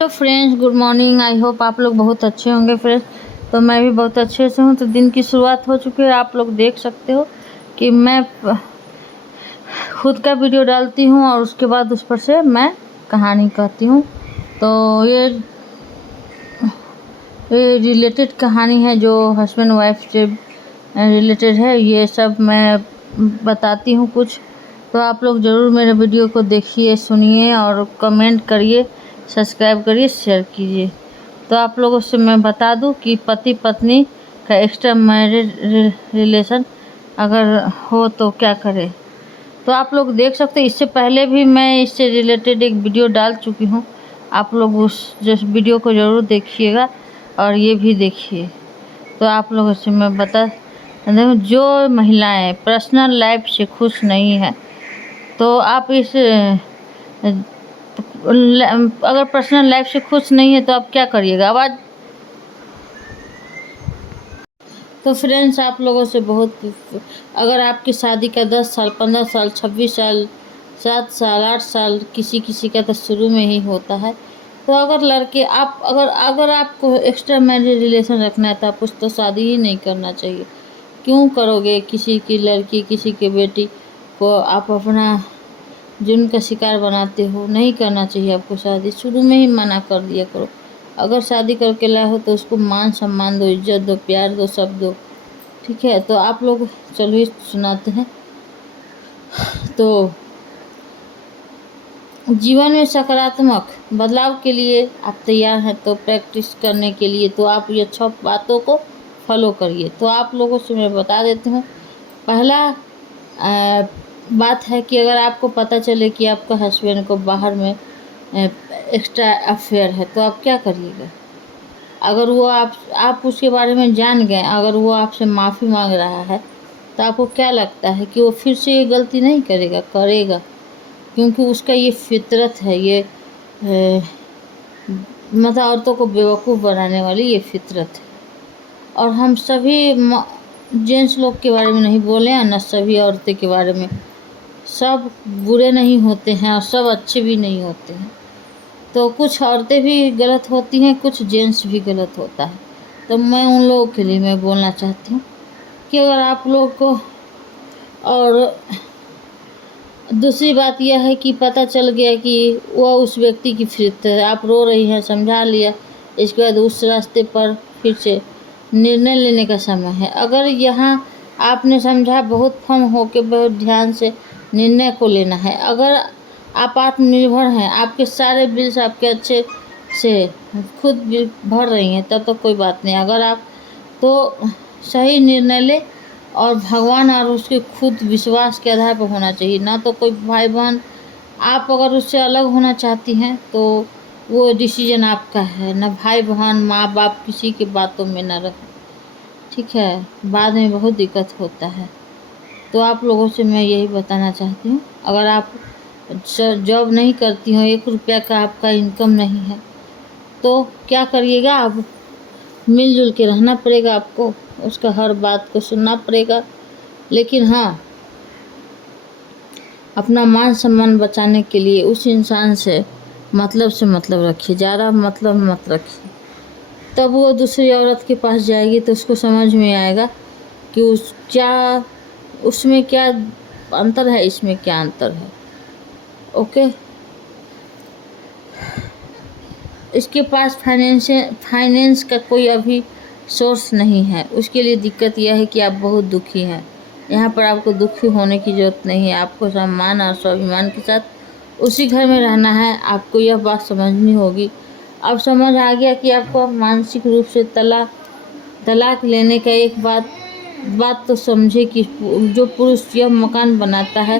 तो friends, good morning. I hope आप लोग बहुत अच्छे होंगे फ्रेंड्स। तो मैं भी बहुत अच्छे से हूँ। तो दिन की शुरुआत हो चुकी है। आप लोग देख सकते हो कि मैं खुद का वीडियो डालती हूँ और उसके बाद उस पर से मैं कहानी कहती हूँ। तो ये रिलेटेड कहानी है जो हस्बैंड वाइफ से रिलेटेड है। ये सब मैं बताती हूँ कुछ। तो आप लोग ज़रूर मेरे वीडियो को देखिए, सुनिए और कमेंट करिए, सब्सक्राइब करिए, शेयर कीजिए। तो आप लोगों से मैं बता दूं कि पति पत्नी का एक्स्ट्रा मैरिज रिलेशन अगर हो तो क्या करें। तो आप लोग देख सकते हैं, इससे पहले भी मैं इससे रिलेटेड एक वीडियो डाल चुकी हूँ। आप लोग उस वीडियो को ज़रूर देखिएगा और ये भी देखिए। तो आप लोगों से मैं बता दूं, जो महिलाएं पर्सनल लाइफ से खुश नहीं है तो आप अगर पर्सनल लाइफ से खुश नहीं है तो आप क्या करिएगा। आवाज़। तो फ्रेंड्स, आप लोगों से बहुत, अगर आपकी शादी का 10 साल, 15 साल, 26 साल, 7 साल, 8 साल, किसी किसी का तो शुरू में ही होता है। तो अगर लड़के आप अगर आपको एक्स्ट्रा मैरिज रिलेशन रखना है तो आप उस तो शादी ही नहीं करना चाहिए। क्यों करोगे? किसी की लड़की, किसी की बेटी को आप अपना जुर्म का शिकार बनाते हो। नहीं करना चाहिए आपको शादी। शुरू में ही मना कर दिया करो। अगर शादी करके लाए हो तो उसको मान सम्मान दो, इज्जत दो, प्यार दो, सब दो। ठीक है। तो आप लोग चलिए सुनाते हैं। तो जीवन में सकारात्मक बदलाव के लिए आप तैयार हैं तो प्रैक्टिस करने के लिए तो आप ये 6 बातों को फॉलो करिए। तो आप लोगों से मैं बता देती हूँ। पहला बात है कि अगर आपको पता चले कि आपका हस्बैंड को बाहर में एक्स्ट्रा अफेयर है तो आप क्या करिएगा। अगर वो आप उसके बारे में जान गए, अगर वो आपसे माफ़ी मांग रहा है तो आपको क्या लगता है कि वो फिर से ये गलती नहीं करेगा? करेगा, क्योंकि उसका ये फितरत है। ये मतलब औरतों को बेवकूफ़ बनाने वाली ये फितरत है। और हम सभी जेंट्स लोग के बारे में नहीं बोले हैं, न सभी औरतें के बारे में। सब बुरे नहीं होते हैं और सब अच्छे भी नहीं होते हैं। तो कुछ औरतें भी गलत होती हैं, कुछ जेंट्स भी गलत होता है। तो मैं उन लोगों के लिए मैं बोलना चाहती हूँ कि अगर आप लोग को, और दूसरी बात यह है कि पता चल गया कि वह उस व्यक्ति की फिरत है, आप रो रही हैं, समझा लिया, इसके बाद उस रास्ते पर फिर से निर्णय लेने का समय है। अगर यहाँ आपने समझा, बहुत फर्म होकर बहुत ध्यान से निर्णय को लेना है। अगर आप आत्मनिर्भर हैं, आपके सारे बिल्स आपके अच्छे से खुद भर रही हैं, तब तो कोई बात नहीं। अगर आप तो सही निर्णय ले और भगवान और उसके खुद विश्वास के आधार पर होना चाहिए, ना तो कोई भाई बहन। आप अगर उससे अलग होना चाहती हैं तो वो डिसीजन आपका है। ना भाई बहन, माँ बाप, किसी की बातों में ना रहे। ठीक है, बाद में बहुत दिक्कत होता है। तो आप लोगों से मैं यही बताना चाहती हूँ, अगर आप जॉब नहीं करती हो, 1 रुपया का आपका इनकम नहीं है, तो क्या करिएगा। आप मिलजुल के रहना पड़ेगा आपको, उसका हर बात को सुनना पड़ेगा। लेकिन हाँ, अपना मान सम्मान बचाने के लिए उस इंसान से मतलब रखिए, ज़्यादा मतलब मत रखिए। तब वो दूसरी औरत के पास जाएगी तो उसको समझ में आएगा कि उसमें क्या अंतर है, इसमें क्या अंतर है। ओके। इसके पास फाइनेंस का कोई अभी सोर्स नहीं है, उसके लिए दिक्कत यह है कि आप बहुत दुखी हैं। यहाँ पर आपको दुखी होने की ज़रूरत नहीं है। आपको सम्मान और स्वाभिमान के साथ उसी घर में रहना है। आपको यह बात समझनी होगी। अब समझ आ गया कि आपको मानसिक रूप से तलाक लेने का एक बात तो समझे कि जो पुरुष यह मकान बनाता है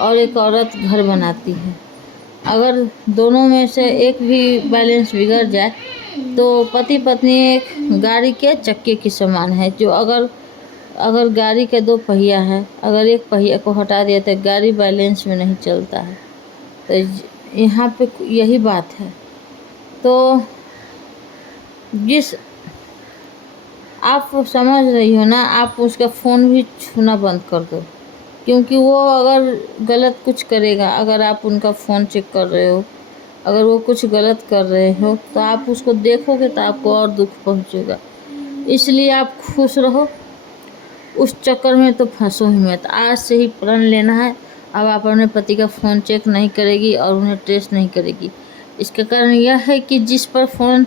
और एक औरत घर बनाती है, अगर दोनों में से एक भी बैलेंस बिगड़ जाए तो पति पत्नी एक गाड़ी के चक्के के समान है। जो अगर गाड़ी के 2 पहिया है, अगर एक पहिया को हटा दिया तो गाड़ी बैलेंस में नहीं चलता है। तो यहाँ पे यही बात है। तो जिस आप समझ रही हो ना, आप उसका फ़ोन भी छूना बंद कर दो, क्योंकि वो अगर गलत कुछ करेगा, अगर आप उनका फ़ोन चेक कर रहे हो अगर वो कुछ गलत कर रहे हो तो आप उसको देखोगे तो आपको और दुख पहुंचेगा। इसलिए आप खुश रहो, उस चक्कर में तो फंसो ही मत। आज से ही प्रण लेना है, अब आप अपने पति का फ़ोन चेक नहीं करेगी और उन्हें ट्रेस नहीं करेगी। इसका कारण यह है कि जिस पर फ़ोन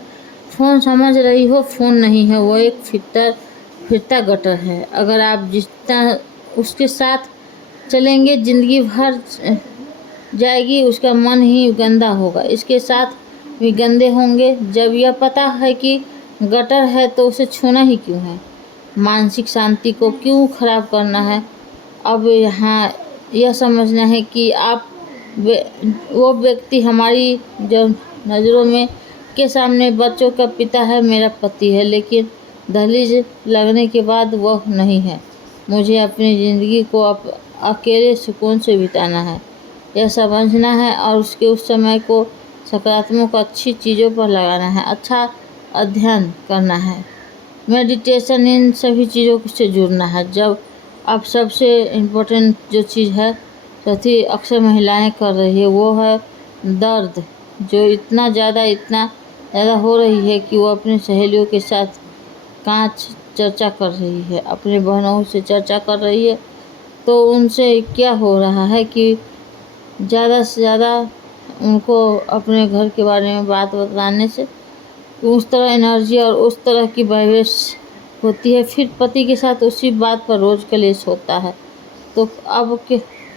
फ़ोन समझ रही हो, फ़ोन नहीं है, वो एक फिरता गटर है। अगर आप जितना उसके साथ चलेंगे ज़िंदगी भर जाएगी, उसका मन ही गंदा होगा, इसके साथ भी गंदे होंगे। जब यह पता है कि गटर है तो उसे छूना ही क्यों है, मानसिक शांति को क्यों खराब करना है। अब यहाँ यह समझना है कि वो व्यक्ति हमारी जो नज़रों में के सामने बच्चों का पिता है, मेरा पति है, लेकिन दहलीज लगने के बाद वह नहीं है। मुझे अपनी ज़िंदगी को अकेले सुकून से बिताना है, यह समझना है और उसके उस समय को सकारात्मक अच्छी चीज़ों पर लगाना है, अच्छा अध्ययन करना है, मेडिटेशन, इन सभी चीज़ों से जुड़ना है। जब अब सबसे इम्पोर्टेंट जो चीज़ है, चौथी अक्सर महिलाएं कर रही है, वो है दर्द, जो इतना ज़्यादा हो रही है कि वो अपनी सहेलियों के साथ कांच चर्चा कर रही है, अपनी बहनों से चर्चा कर रही है। तो उनसे क्या हो रहा है कि ज़्यादा से ज़्यादा उनको अपने घर के बारे में बात बताने से उस तरह एनर्जी और उस तरह की वाइब्रेश होती है, फिर पति के साथ उसी बात पर रोज़ कलेश होता है। तो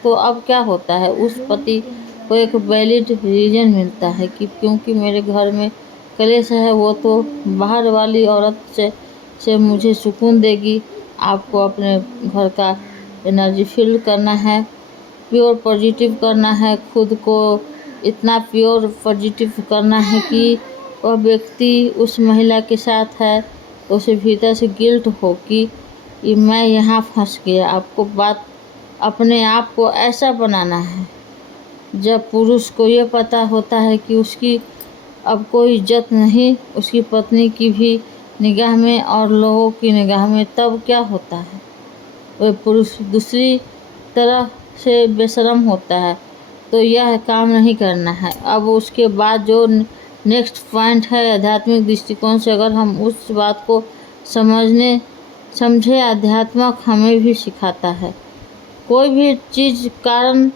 अब क्या होता है, उस पति को एक वैलिड रीज़न मिलता है कि क्योंकि मेरे घर में कलेश है, वो तो बाहर वाली औरत से मुझे सुकून देगी। आपको अपने घर का एनर्जी फील करना है, प्योर पॉजिटिव करना है, खुद को इतना प्योर पॉजिटिव करना है कि वह व्यक्ति उस महिला के साथ है तो उसे भीतर से गिल्ट हो कि मैं यहाँ फंस गया। आपको अपने आप को ऐसा बनाना है, जब पुरुष को ये पता होता है कि उसकी अब कोई इज्जत नहीं, उसकी पत्नी की भी निगाह में और लोगों की निगाह में, तब क्या होता है, वह पुरुष दूसरी तरह से बेशर्म होता है। तो यह काम नहीं करना है। अब उसके बाद जो नेक्स्ट पॉइंट है, आध्यात्मिक दृष्टिकोण से अगर हम उस बात को समझे, अध्यात्मक हमें भी सिखाता है कोई भी चीज़ कारण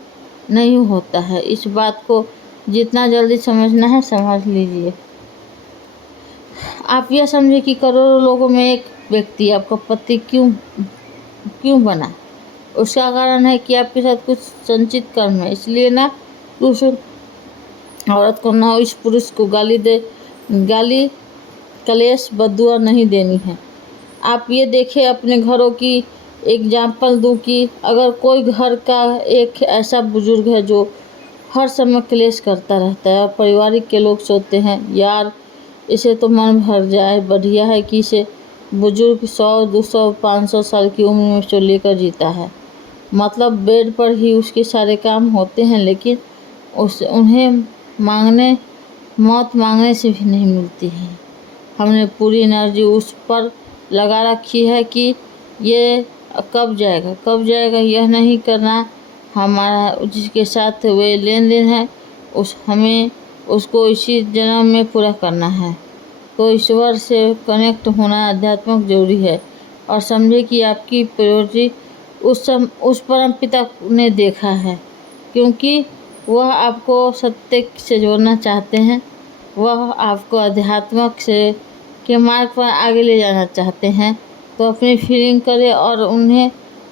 नहीं होता है। इस बात को जितना जल्दी समझना है समझ लीजिए। आप यह समझे कि करोड़ों लोगों में एक व्यक्ति आपका पति क्यों बना। उसका कारण है कि आपके साथ कुछ संचित कर्म है, इसलिए ना उस औरत को ना इस पुरुष को गाली कलेश बद्दुआ नहीं देनी है। आप ये देखें, अपने घरों की एग्जाम्पल दूँ कि अगर कोई घर का एक ऐसा बुजुर्ग है जो हर समय क्लेश करता रहता है और पारिवारिक के लोग सोचते हैं यार इसे तो मन भर जाए, बढ़िया है कि इसे बुजुर्ग 100, 200, 500 साल की उम्र में जो लेकर जीता है, मतलब बेड पर ही उसके सारे काम होते हैं, लेकिन उन्हें मौत मांगने से भी नहीं मिलती है। हमने पूरी एनर्जी उस पर लगा रखी है कि ये कब जाएगा यह नहीं करना। हमारा जिसके साथ वे लेन देन है हमें उसको इसी जन्म में पूरा करना है। तो ईश्वर से कनेक्ट होना आध्यात्मिक जरूरी है। और समझे कि आपकी प्रायोरिटी उस परम पिता ने देखा है, क्योंकि वह आपको सत्य से जोड़ना चाहते हैं, वह आपको अध्यात्मक के मार्ग पर आगे ले जाना चाहते हैं। तो अपनी फीलिंग करे और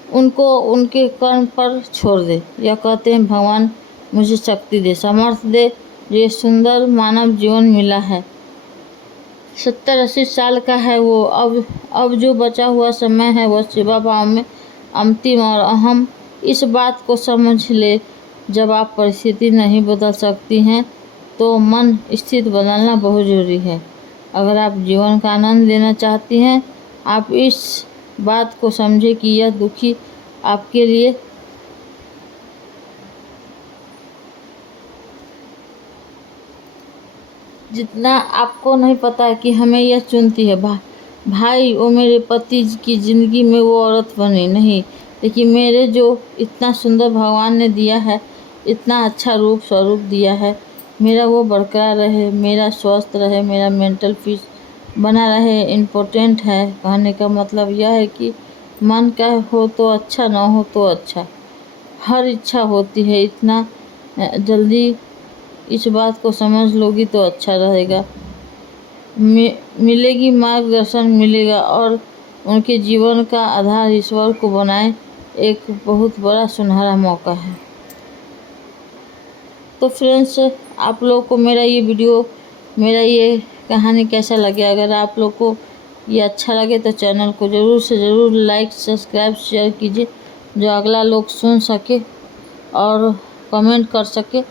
उनको उनके कर्म पर छोड़ दे। यह कहते हैं भगवान मुझे शक्ति दे, सामर्थ्य दे, ये सुंदर मानव जीवन मिला है। 70-80 साल का है वो। अब जो बचा हुआ समय है वह सेवा भाव में अंतिम और अहम। इस बात को समझ ले, जब आप परिस्थिति नहीं बदल सकती हैं तो मन स्थिति बदलना बहुत ज़रूरी है। अगर आप जीवन का आनंद लेना चाहती हैं, आप इस बात को समझे कि यह दुखी आपके लिए जितना आपको नहीं पता कि हमें यह चुनती है। भाई वो मेरे पति की ज़िंदगी में वो औरत बनी नहीं, लेकिन मेरे जो इतना सुंदर भगवान ने दिया है, इतना अच्छा रूप स्वरूप दिया है, मेरा वो बरकरार रहे, मेरा स्वस्थ रहे, मेरा मेंटल पीस बना रहे इम्पोर्टेंट है। कहने का मतलब यह है कि मन का हो तो अच्छा, ना हो तो अच्छा, हर इच्छा होती है। इतना जल्दी इस बात को समझ लोगी तो अच्छा रहेगा। मिलेगी मार्गदर्शन मिलेगा, और उनके जीवन का आधार ईश्वर को बनाए एक बहुत बड़ा सुनहरा मौका है। तो फ्रेंड्स, आप लोग को मेरा ये वीडियो, मेरा ये कहानी कैसा लगे? अगर आप लोग को ये अच्छा लगे तो चैनल को ज़रूर से ज़रूर लाइक, सब्सक्राइब, शेयर कीजिए, जो अगला लोग सुन सके और कमेंट कर सके।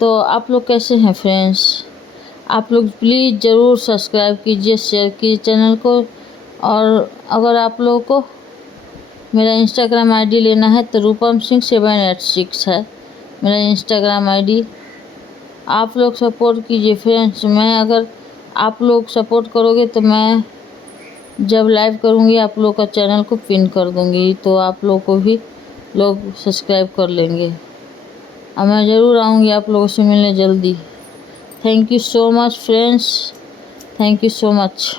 तो आप लोग कैसे हैं फ्रेंड्स? आप लोग प्लीज़ ज़रूर सब्सक्राइब कीजिए, शेयर कीजिए चैनल को। और अगर आप लोगों को मेरा इंस्टाग्राम आईडी लेना है तो रूपम सिंह 786 है मेरा इंस्टाग्राम आईडी। आप लोग सपोर्ट कीजिए फ्रेंड्स। मैं अगर आप लोग सपोर्ट करोगे तो मैं जब लाइव करूँगी आप लोग का चैनल को पिन कर दूँगी, तो आप लोग को भी लोग सब्सक्राइब कर लेंगे। और मैं ज़रूर आऊँगी आप लोगों से मिलने जल्दी। Thank you so much friends, thank you so much.